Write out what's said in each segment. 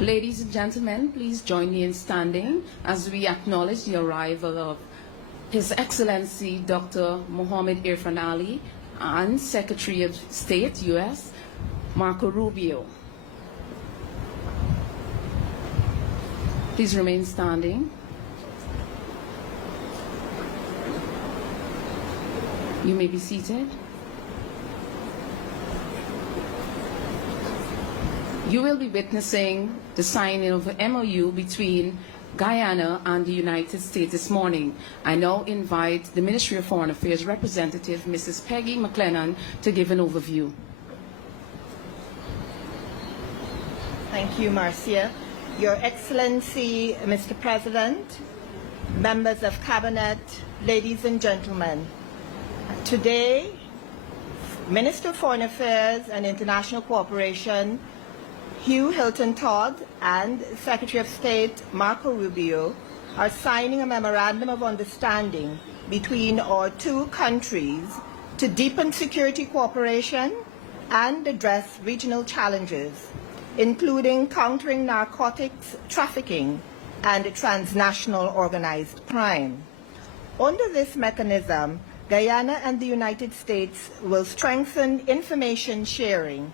Ladies and gentlemen, please join me in standing as we acknowledge the arrival of His Excellency Dr. Mohammed Irfaan Ali and Secretary of State, U.S., Marco Rubio. Please remain standing. You may be seated. You will be witnessing the signing of an MOU between Guyana and the United States this morning. I now invite the Ministry of Foreign Affairs representative, Mrs. Peggy McLennan, to give an overview. Thank you, Marcia. Your Excellency, Mr. President, members of Cabinet, ladies and gentlemen, today, Minister of Foreign Affairs and International Cooperation Hugh Hilton Todd and Secretary of State Marco Rubio are signing a memorandum of understanding between our two countries to deepen security cooperation and address regional challenges, including countering narcotics trafficking and transnational organized crime. Under this mechanism, Guyana and the United States will strengthen information sharing,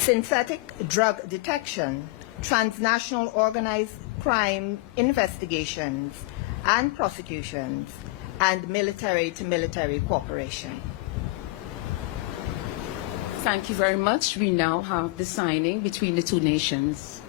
synthetic drug detection, transnational organized crime investigations and prosecutions, and military-to-military cooperation. Thank you very much. We now have the signing between the two nations.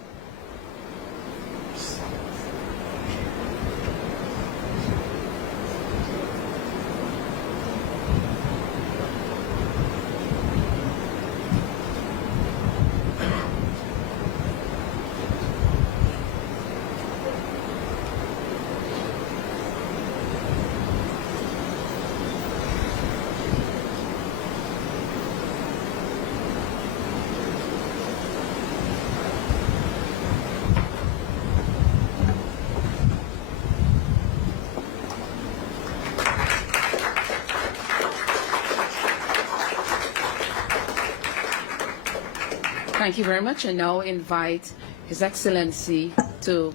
Thank you very much. I now invite His Excellency to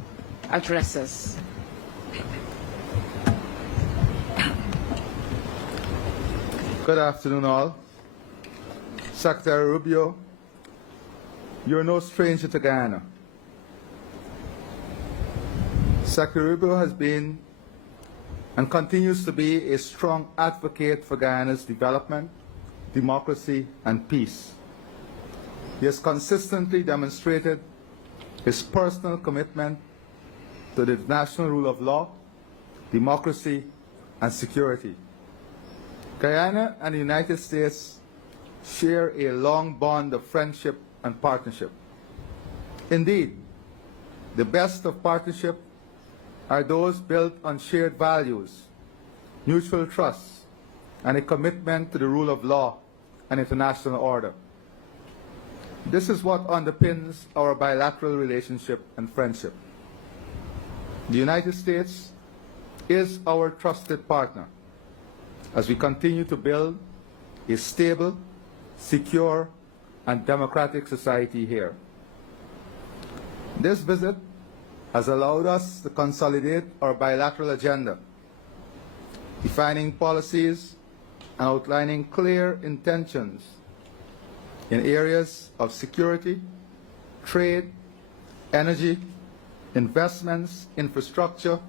address us. Good afternoon, all. Secretary Rubio, you're no stranger to Guyana. Secretary Rubio has been and continues to be a strong advocate for Guyana's development, democracy, and peace. He has consistently demonstrated his personal commitment to the national rule of law, democracy, and security. Guyana and the United States share a long bond of friendship and partnership. Indeed, the best of partnership are those built on shared values, mutual trust, and a commitment to the rule of law and international order. This is what underpins our bilateral relationship and friendship. The United States is our trusted partner as we continue to build a stable, secure, and democratic society here. This visit has allowed us to consolidate our bilateral agenda, defining policies and outlining clear intentions in areas of security, trade, energy, investments, infrastructure,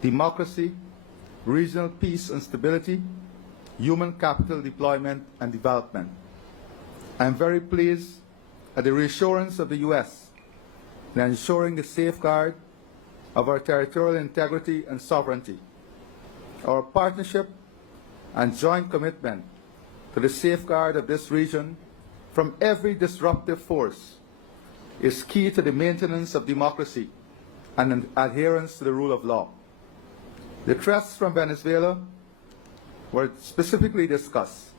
democracy, regional peace and stability, human capital deployment and development. I am very pleased at the reassurance of the U.S. in ensuring the safeguard of our territorial integrity and sovereignty. Our partnership and joint commitment to the safeguard of this region from every disruptive force is key to the maintenance of democracy and adherence to the rule of law. The threats from Venezuela were specifically discussed.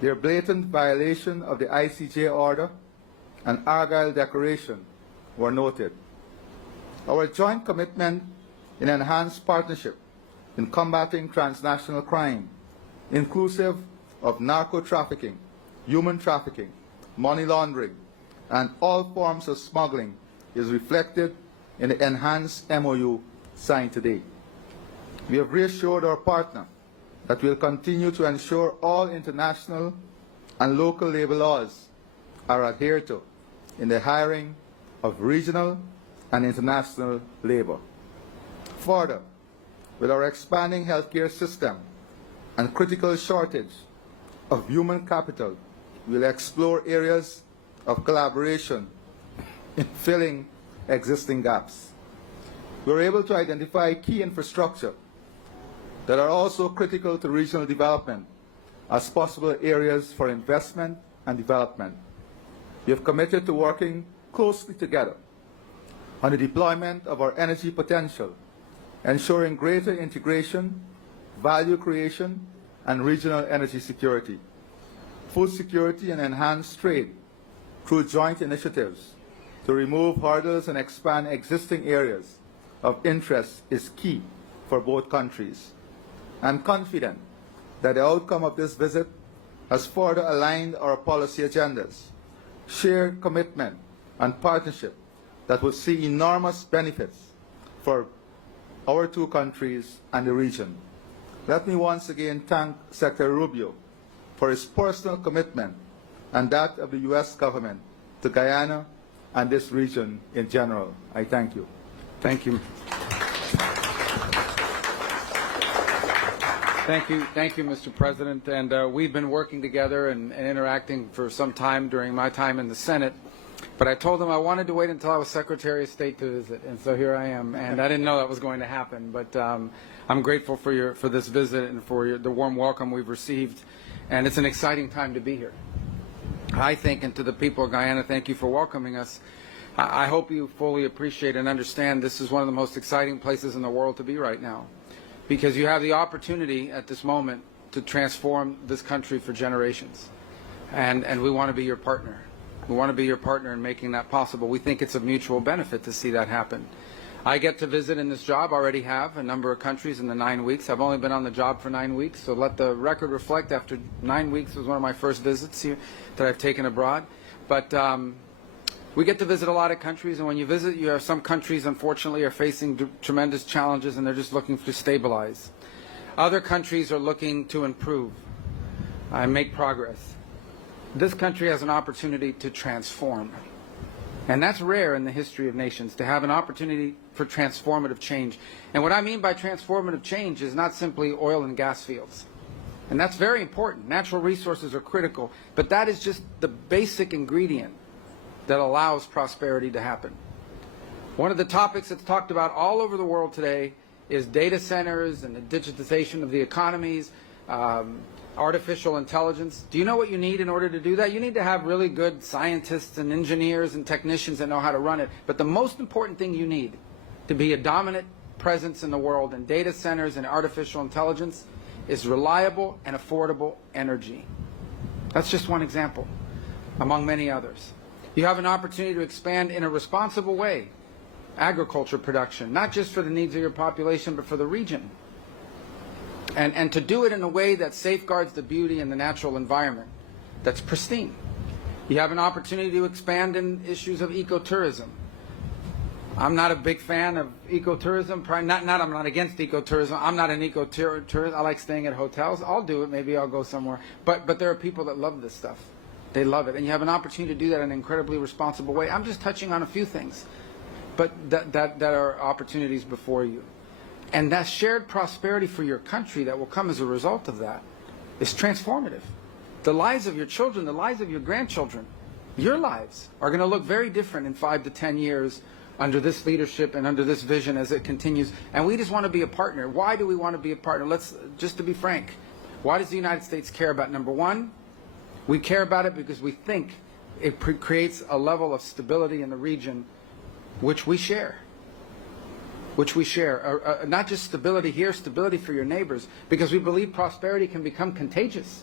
Their blatant violation of the ICJ order and Argyll Declaration were noted. Our joint commitment in enhanced partnership in combating transnational crime, inclusive of narco trafficking, human trafficking, money laundering, and all forms of smuggling is reflected in the enhanced MOU signed today. We have reassured our partner that we will continue to ensure all international and local labor laws are adhered to in the hiring of regional and international labor. Further, with our expanding healthcare system and critical shortage of human capital, we will explore areas of collaboration in filling existing gaps. We were able to identify key infrastructure that are also critical to regional development as possible areas for investment and development. We have committed to working closely together on the deployment of our energy potential, ensuring greater integration, value creation, and regional energy security, food security, and enhanced trade through joint initiatives to remove hurdles and expand existing areas of interest is key for both countries. I'm confident that the outcome of this visit has further aligned our policy agendas, shared commitment and partnership that will see enormous benefits for our two countries and the region. Let me once again thank Secretary Rubio for his personal commitment and that of the U.S. government to Guyana and this region in general. I thank you. Thank you. Thank you, Mr. President. And we've been working together and interacting for some time during my time in the Senate. But I told him I wanted to wait until I was Secretary of State to visit, and so here I am. And I didn't know that was going to happen, but I'm grateful for this visit and for the warm welcome we've received. And it's an exciting time to be here. I think, and to the people of Guyana, thank you for welcoming us. I hope you fully appreciate and understand this is one of the most exciting places in the world to be right now, because you have the opportunity at this moment to transform this country for generations. And we want to be your partner. We want to be your partner in making that possible. We think it's of mutual benefit to see that happen. I get to visit in this job, already have, a number of countries in the 9 weeks. I've only been on the job for 9 weeks, so let the record reflect, after 9 weeks was one of my first visits here that I've taken abroad. But we get to visit a lot of countries, and when you visit, you have some countries, unfortunately, are facing tremendous challenges, and they're just looking to stabilize. Other countries are looking to improve and make progress. This country has an opportunity to transform. And that's rare in the history of nations, to have an opportunity for transformative change. And what I mean by transformative change is not simply oil and gas fields. And that's very important. Natural resources are critical, but that is just the basic ingredient that allows prosperity to happen. One of the topics that's talked about all over the world today is data centers and the digitization of the economies, artificial intelligence. Do you know what you need in order to do that? You need to have really good scientists and engineers and technicians that know how to run it. But the most important thing you need to be a dominant presence in the world in data centers and artificial intelligence is reliable and affordable energy. That's just one example among many others. You have an opportunity to expand in a responsible way agriculture production, not just for the needs of your population, but for the region. And to do it in a way that safeguards the beauty and the natural environment that's pristine. You have an opportunity to expand in issues of ecotourism. I'm not a big fan of ecotourism. I'm not against ecotourism. I'm not an ecotourist. I like staying at hotels. I'll do it. Maybe I'll go somewhere. But there are people that love this stuff. They love it. And you have an opportunity to do that in an incredibly responsible way. I'm just touching on a few things, but that are opportunities before you. And that shared prosperity for your country that will come as a result of that is transformative. The lives of your children, the lives of your grandchildren, your lives are going to look very different in 5 to 10 years under this leadership and under this vision as it continues. And we just want to be a partner. Why do we want to be a partner? Just to be frank, why does the United States care about? Number one, we care about it because we think it creates a level of stability in the region which we share. Not just stability here, stability for your neighbors, because we believe prosperity can become contagious.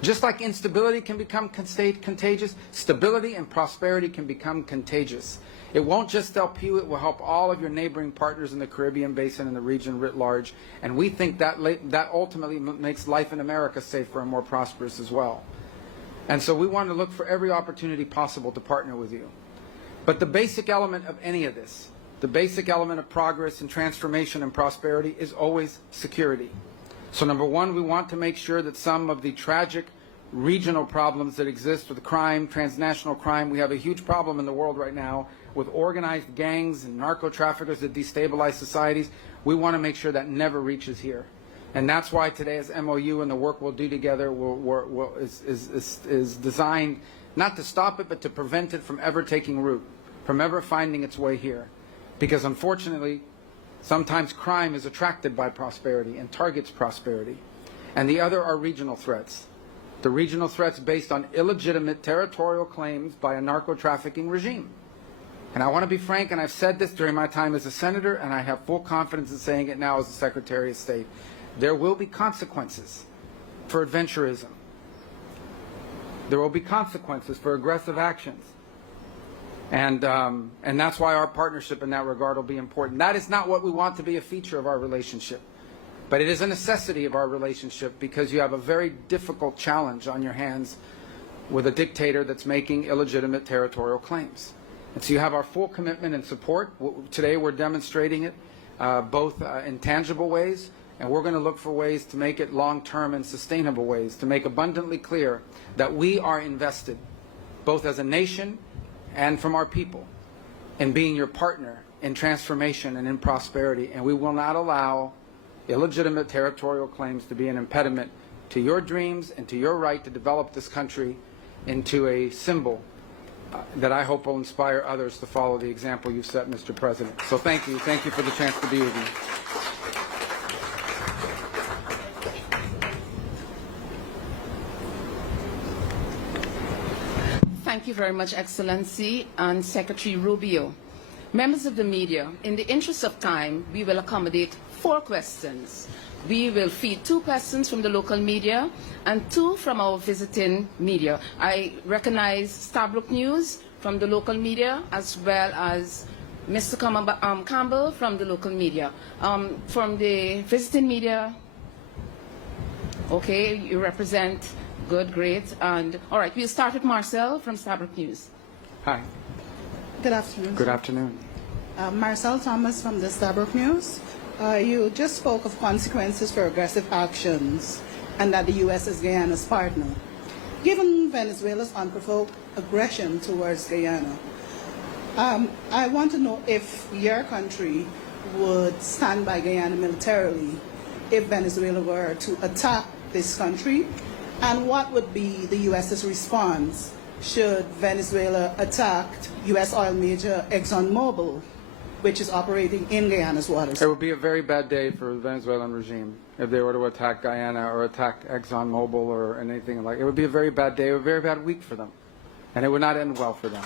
Just like instability can become contagious, stability and prosperity can become contagious. It won't just help you, it will help all of your neighboring partners in the Caribbean basin and the region writ large. And we think that ultimately makes life in America safer and more prosperous as well. And so we want to look for every opportunity possible to partner with you. But the basic element of any of this, the basic element of progress and transformation and prosperity is always security. So number one, we want to make sure that some of the tragic regional problems that exist with crime, transnational crime, we have a huge problem in the world right now with organized gangs and narco-traffickers that destabilize societies. We want to make sure that never reaches here. And that's why today's MOU and the work we'll do together is designed not to stop it, but to prevent it from ever taking root, from ever finding its way here. Because unfortunately, sometimes crime is attracted by prosperity and targets prosperity. And the other are regional threats. The regional threats based on illegitimate territorial claims by a narco-trafficking regime. And I want to be frank, and I've said this during my time as a senator, and I have full confidence in saying it now as a Secretary of State. There will be consequences for adventurism. There will be consequences for aggressive actions. And that's why our partnership in that regard will be important. That is not what we want to be a feature of our relationship. But it is a necessity of our relationship because you have a very difficult challenge on your hands with a dictator that's making illegitimate territorial claims. And so you have our full commitment and support. Today we're demonstrating it both in tangible ways, and we're going to look for ways to make it long-term and sustainable ways, to make abundantly clear that we are invested, both as a nation and from our people, in being your partner in transformation and in prosperity. And we will not allow illegitimate territorial claims to be an impediment to your dreams and to your right to develop this country into a symbol that I hope will inspire others to follow the example you've set, Mr. President. So thank you. Thank you for the chance to be with you. Thank you very much, Excellency and Secretary Rubio. Members of the media, in the interest of time, we will accommodate 4 questions. We will feed 2 questions from the local media and 2 from our visiting media. I recognize Stabrook News from the local media as well as Mr. Campbell from the local media. From the visiting media, okay, you represent. Good, great. And all right, we'll start with Marcel from Stabrook News. Hi. Good afternoon. Good afternoon. Marcel Thomas from the Stabrook News. You just spoke of consequences for aggressive actions and that the U.S. is Guyana's partner. Given Venezuela's unprovoked aggression towards Guyana, I want to know if your country would stand by Guyana militarily if Venezuela were to attack this country, and what would be the U.S.'s response should Venezuela attack U.S. oil major Exxon Mobil, which is operating in Guyana's waters? It would be a very bad day for the Venezuelan regime if they were to attack Guyana or attack Exxon Mobil or anything like it. It would be a very bad day, a very bad week for them, and it would not end well for them.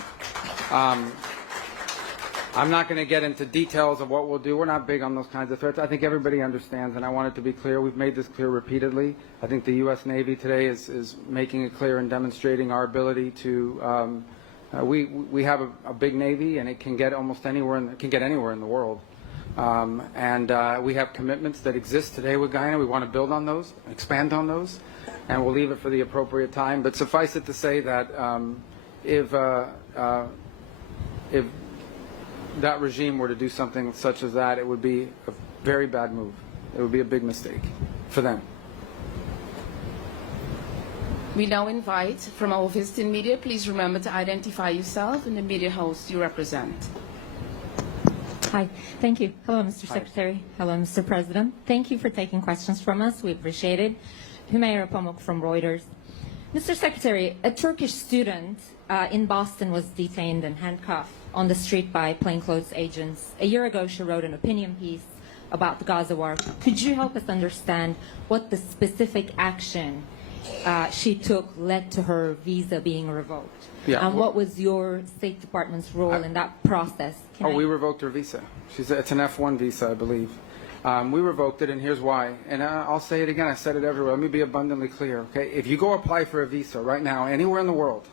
I'm not going to get into details of what we'll do. We're not big on those kinds of threats. I think everybody understands, and I want it to be clear. We've made this clear repeatedly. I think the U.S. Navy today is making it clear and demonstrating our ability to. We have a big Navy, and it can get almost anywhere. It can get anywhere in the world. We have commitments that exist today with Guyana. We want to build on those, expand on those, and we'll leave it for the appropriate time. But suffice it to say that if that regime were to do something such as that, it would be a very bad move. It would be a big mistake for them. We now invite from our visiting media, please remember to identify yourself and the media house you represent. Hi, thank you. Hello, Mr. Secretary. Hello, Mr. President. Thank you for taking questions from us. We appreciate it. Humayra Pamuk from Reuters. Mr. Secretary, a Turkish student in Boston was detained and handcuffed on the street by plainclothes agents. A year ago, she wrote an opinion piece about the Gaza war. Could you help us understand what the specific action she took led to her visa being revoked? Yeah, and what was your State Department's role in that process? We revoked her visa. It's an F1 visa, I believe. We revoked it, and here's why. And I'll say it again. I said it everywhere. Let me be abundantly clear, okay? If you go apply for a visa right now, anywhere in the world,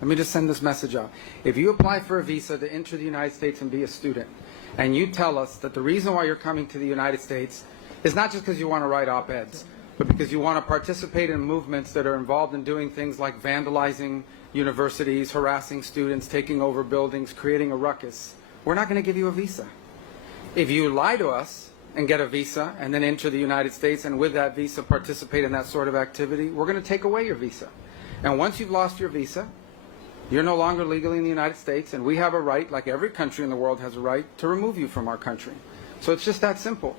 let me just send this message out. If you apply for a visa to enter the United States and be a student, and you tell us that the reason why you're coming to the United States is not just because you want to write op-eds, but because you want to participate in movements that are involved in doing things like vandalizing universities, harassing students, taking over buildings, creating a ruckus, we're not going to give you a visa. If you lie to us and get a visa and then enter the United States and with that visa participate in that sort of activity, we're going to take away your visa. And once you've lost your visa, you're no longer legally in the United States, and we have a right, like every country in the world has a right, to remove you from our country. So it's just that simple.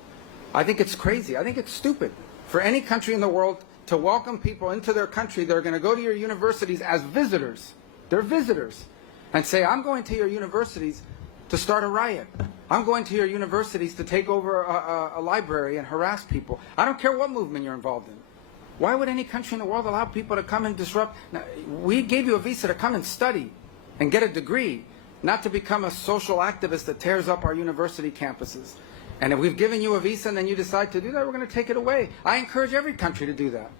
I think it's crazy. I think it's stupid for any country in the world to welcome people into their country that are going to go to your universities as visitors. They're visitors. And say, I'm going to your universities to start a riot. I'm going to your universities to take over a library and harass people. I don't care what movement you're involved in. Why would any country in the world allow people to come and disrupt? Now, we gave you a visa to come and study and get a degree, not to become a social activist that tears up our university campuses. And if we've given you a visa and then you decide to do that, we're going to take it away. I encourage every country to do that,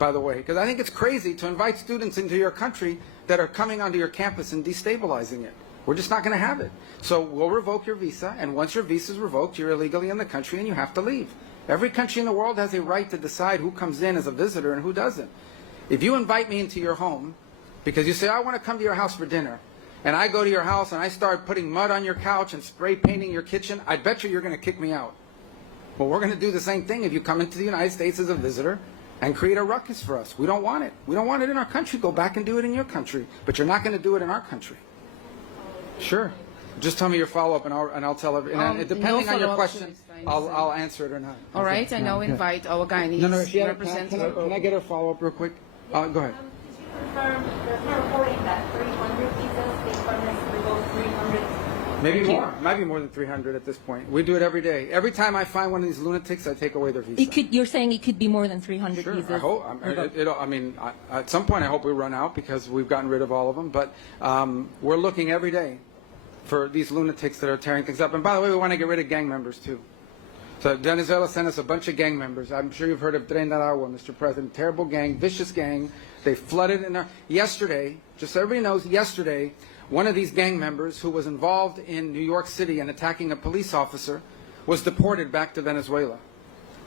by the way, because I think it's crazy to invite students into your country that are coming onto your campus and destabilizing it. We're just not going to have it. So we'll revoke your visa, and once your visa is revoked, you're illegally in the country and you have to leave. Every country in the world has a right to decide who comes in as a visitor and who doesn't. If you invite me into your home because you say, I want to come to your house for dinner, and I go to your house and I start putting mud on your couch and spray painting your kitchen, I bet you're going to kick me out. Well, we're going to do the same thing if you come into the United States as a visitor and create a ruckus for us. We don't want it. We don't want it in our country. Go back and do it in your country. But you're not going to do it in our country. Sure. Just tell me your follow-up, and I'll tell everyone. Depending on your question, I'll answer it or not. All right, I now invite our Guyanese representative. Can I get a follow-up real quick? Go ahead. Could you confirm there's no reporting that 300 visas, State Department revoked 300? Maybe more. Might be more than 300 at this point. We do it every day. Every time I find one of these lunatics, I take away their visa. You're saying it could be more than 300 Sure, visas? I hope. At some point, I hope we run out because we've gotten rid of all of them. But we're looking every day for these lunatics that are tearing things up. And by the way, we want to get rid of gang members too. So Venezuela sent us a bunch of gang members. I'm sure you've heard of Tren de Aragua, Mr. President. Terrible gang, vicious gang. They flooded in our... Yesterday, just so everybody knows, yesterday, one of these gang members who was involved in New York City and attacking a police officer was deported back to Venezuela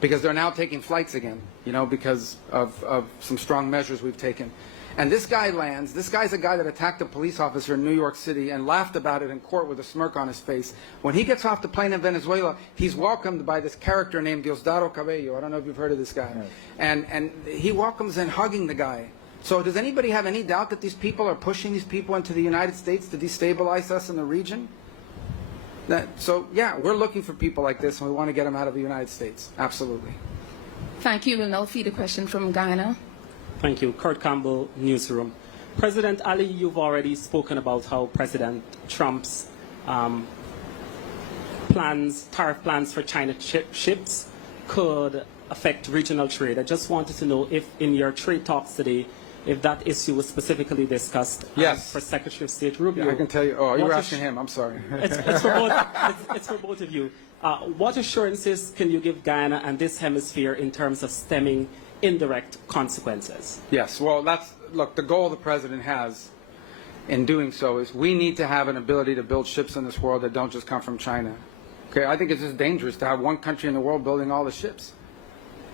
because they're now taking flights again, because of some strong measures we've taken. And this guy lands. This guy's a guy that attacked a police officer in New York City and laughed about it in court with a smirk on his face. When he gets off the plane in Venezuela, he's welcomed by this character named Diosdado Cabello. I don't know if you've heard of this guy. Right. And he welcomes in hugging the guy. So does anybody have any doubt that these people are pushing these people into the United States to destabilize us in the region? So, yeah, we're looking for people like this, and we want to get them out of the United States. Absolutely. Thank you. We'll now feed a question from Guyana. Thank you. Kurt Campbell, Newsroom. President Ali, you've already spoken about how President Trump's tariff plans for China ships could affect regional trade. I just wanted to know if in your trade talks today, if that issue was specifically discussed for Secretary of State Rubio. I can tell you. Oh, you were asking him. I'm sorry. It's for both of you. What assurances can you give Guyana and this hemisphere in terms of stemming indirect consequences? Yes, well, look, the goal the president has in doing so is we need to have an ability to build ships in this world that don't just come from China. Okay, I think it's just dangerous to have one country in the world building all the ships.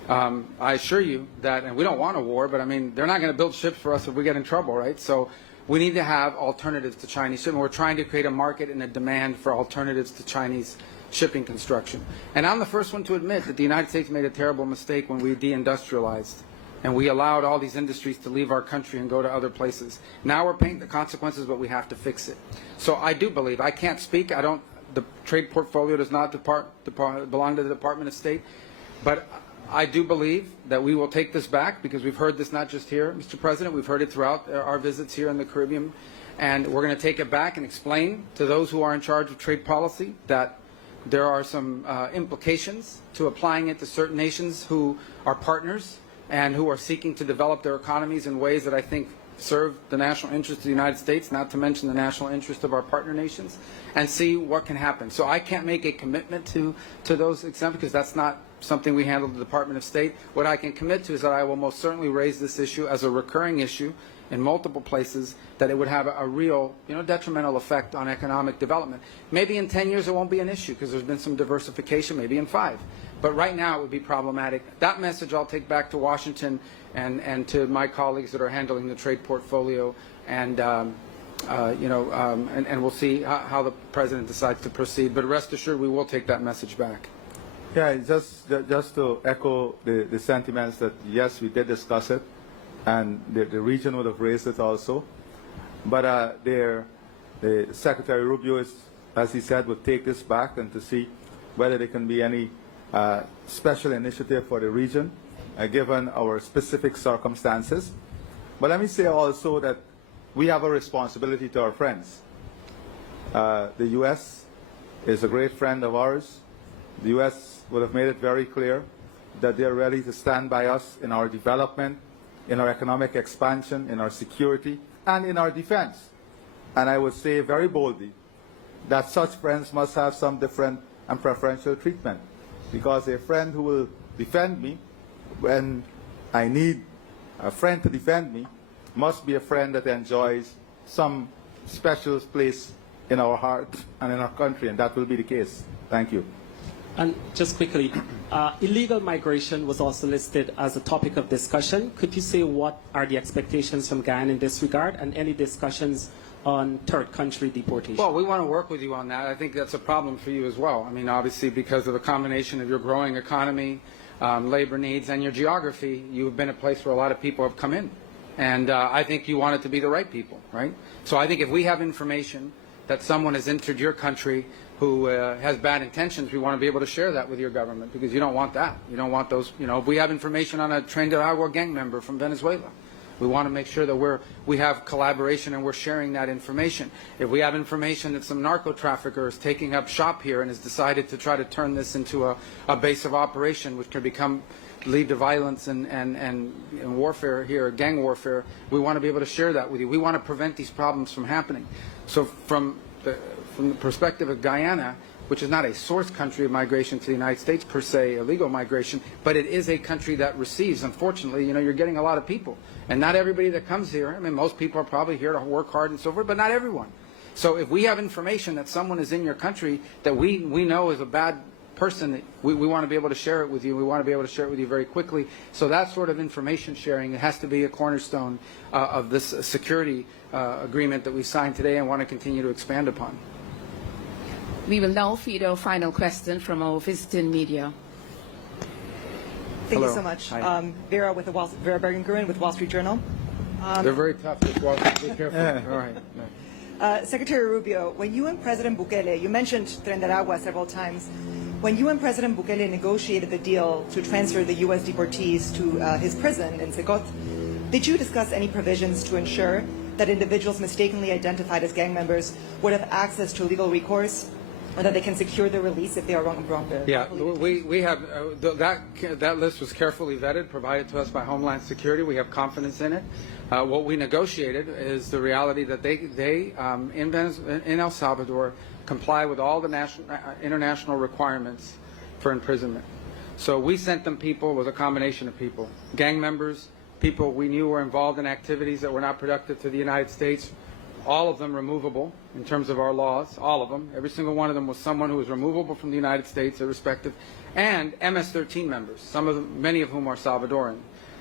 I assure you that, and we don't want a war, but I mean, they're not going to build ships for us if we get in trouble, right? So we need to have alternatives to Chinese shipping. We're trying to create a market and a demand for alternatives to Chinese shipping construction. And I'm the first one to admit that the United States made a terrible mistake when we deindustrialized and we allowed all these industries to leave our country and go to other places. Now we're paying the consequences, but we have to fix it. So I do believe, I can't speak, the trade portfolio does not belong to the Department of State, but I do believe that we will take this back because we've heard this not just here, Mr. President, we've heard it throughout our visits here in the Caribbean, and we're going to take it back and explain to those who are in charge of trade policy that there are some implications to applying it to certain nations who are partners and who are seeking to develop their economies in ways that I think serve the national interest of the United States, not to mention the national interest of our partner nations, and see what can happen. So I can't make a commitment to those exemptions because that's not something we handle at the Department of State. What I can commit to is that I will most certainly raise this issue as a recurring issue in multiple places, that it would have a real, detrimental effect on economic development. Maybe in 10 years it won't be an issue because there's been some diversification, maybe in 5. But right now it would be problematic. That message I'll take back to Washington and to my colleagues that are handling the trade portfolio, and and we'll see how the president decides to proceed. But rest assured, we will take that message back. Yeah, just to echo the sentiments that yes, we did discuss it, and the region would have raised it also. But the Secretary Rubio is, as he said, would take this back and to see whether there can be any special initiative for the region, given our specific circumstances. But let me say also that we have a responsibility to our friends. The U.S. is a great friend of ours. The U.S. would have made it very clear that they're ready to stand by us in our development, in our economic expansion, in our security, and in our defense. And I would say very boldly that such friends must have some different and preferential treatment, because a friend who will defend me when I need a friend to defend me must be a friend that enjoys some special place in our heart and in our country, and that will be the case. Thank you. And just quickly, illegal migration was also listed as a topic of discussion. Could you say what are the expectations from Guyana in this regard, and any discussions on third country deportation? Well, we want to work with you on that. I think that's a problem for you as well. I mean, obviously, because of the combination of your growing economy, labor needs, and your geography, you've been a place where a lot of people have come in. And I think you want it to be the right people, right? So I think if we have information that someone has entered your country who has bad intentions, we want to be able to share that with your government, because you don't want that. You don't want those, if we have information on a Trinidad gang member from Venezuela, we want to make sure that we have collaboration and we're sharing that information. If we have information that some narco trafficker is taking up shop here and has decided to try to turn this into a base of operation, which can lead to violence and warfare here, gang warfare, we want to be able to share that with you. We want to prevent these problems from happening. So from the perspective of Guyana, which is not a source country of migration to the United States per se, illegal migration, but it is a country that receives. Unfortunately, you're getting a lot of people. And not everybody that comes here, I mean, most people are probably here to work hard and so forth, but not everyone. So if we have information that someone is in your country that we know is a bad person, we want to be able to share it with you. We want to be able to share it with you very quickly. So that sort of information sharing, it has to be a cornerstone of this security agreement that we signed today and want to continue to expand upon. We will now feed our final question from our visiting media. Thank you so much. Vera Bergen-Gruen with Wall Street Journal. They're very tough. Be careful. All right. Secretary Rubio, when you and President Bukele, you mentioned Trinidad several times, when you and President Bukele negotiated the deal to transfer the U.S. deportees to his prison in Secot, did you discuss any provisions to ensure that individuals mistakenly identified as gang members would have access to legal recourse, or that they can secure their release if they are wrongly? Yeah, we have that list was carefully vetted, provided to us by Homeland Security. We have confidence in it. What we negotiated is the reality that they in El Salvador comply with all the international requirements for imprisonment. So we sent them people, it was a combination of people, gang members, people we knew were involved in activities that were not productive to the United States, all of them removable in terms of our laws, all of them. Every single one of them was someone who was removable from the United States, irrespective, and MS-13 members, many of whom are Salvadoran,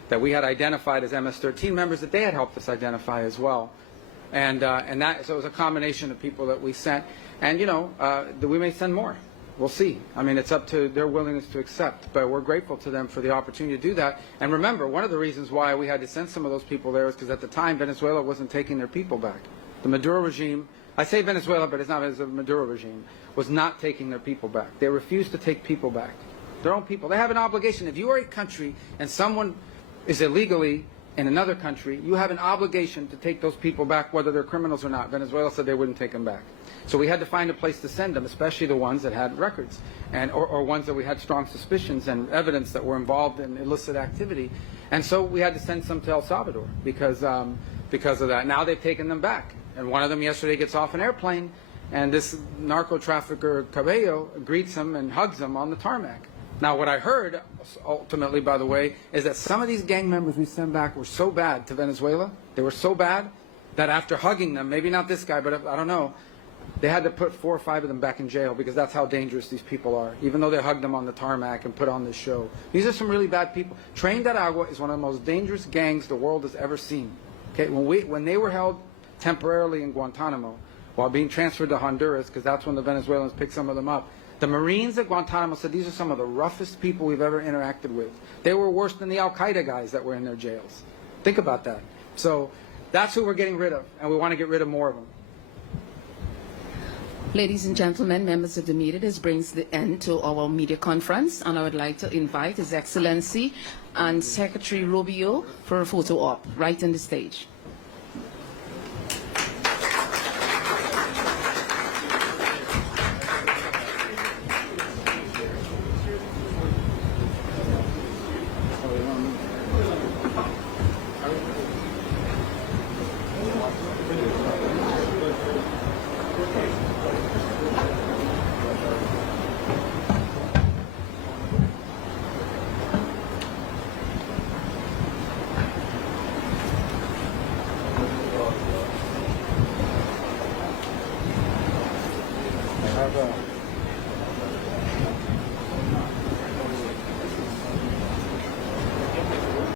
that we had identified as MS-13 members that they had helped us identify as well. And so it was a combination of people that we sent. And, we may send more. We'll see. I mean, it's up to their willingness to accept. But we're grateful to them for the opportunity to do that. And remember, one of the reasons why we had to send some of those people there is because at the time, Venezuela wasn't taking their people back. The Maduro regime, I say Venezuela, but it's not the Maduro regime, was not taking their people back. They refused to take people back. Their own people. They have an obligation. If you are a country and someone is illegally in another country, you have an obligation to take those people back, whether they're criminals or not. Venezuela said they wouldn't take them back. So we had to find a place to send them, especially the ones that had records, or ones that we had strong suspicions and evidence that were involved in illicit activity. And so we had to send some to El Salvador because of that. Now they've taken them back. And one of them yesterday gets off an airplane, and this narco trafficker, Cabello, greets him and hugs him on the tarmac. Now, what I heard, ultimately, by the way, is that some of these gang members we sent back were so bad to Venezuela, they were so bad, that after hugging them, maybe not this guy, but I don't know, They had to put 4 or 5 of them back in jail because that's how dangerous these people are, even though they hugged them on the tarmac and put on this show. These are some really bad people. Tren de Aragua is one of the most dangerous gangs the world has ever seen. Okay, when they were held temporarily in Guantanamo while being transferred to Honduras, because that's when the Venezuelans picked some of them up, the Marines at Guantanamo said these are some of the roughest people we've ever interacted with. They were worse than the Al-Qaeda guys that were in their jails. Think about that. So that's who we're getting rid of, and we want to get rid of more of them. Ladies and gentlemen, members of the media, this brings the end to our media conference, and I would like to invite His Excellency and Secretary Rubio for a photo op right on the stage. I have a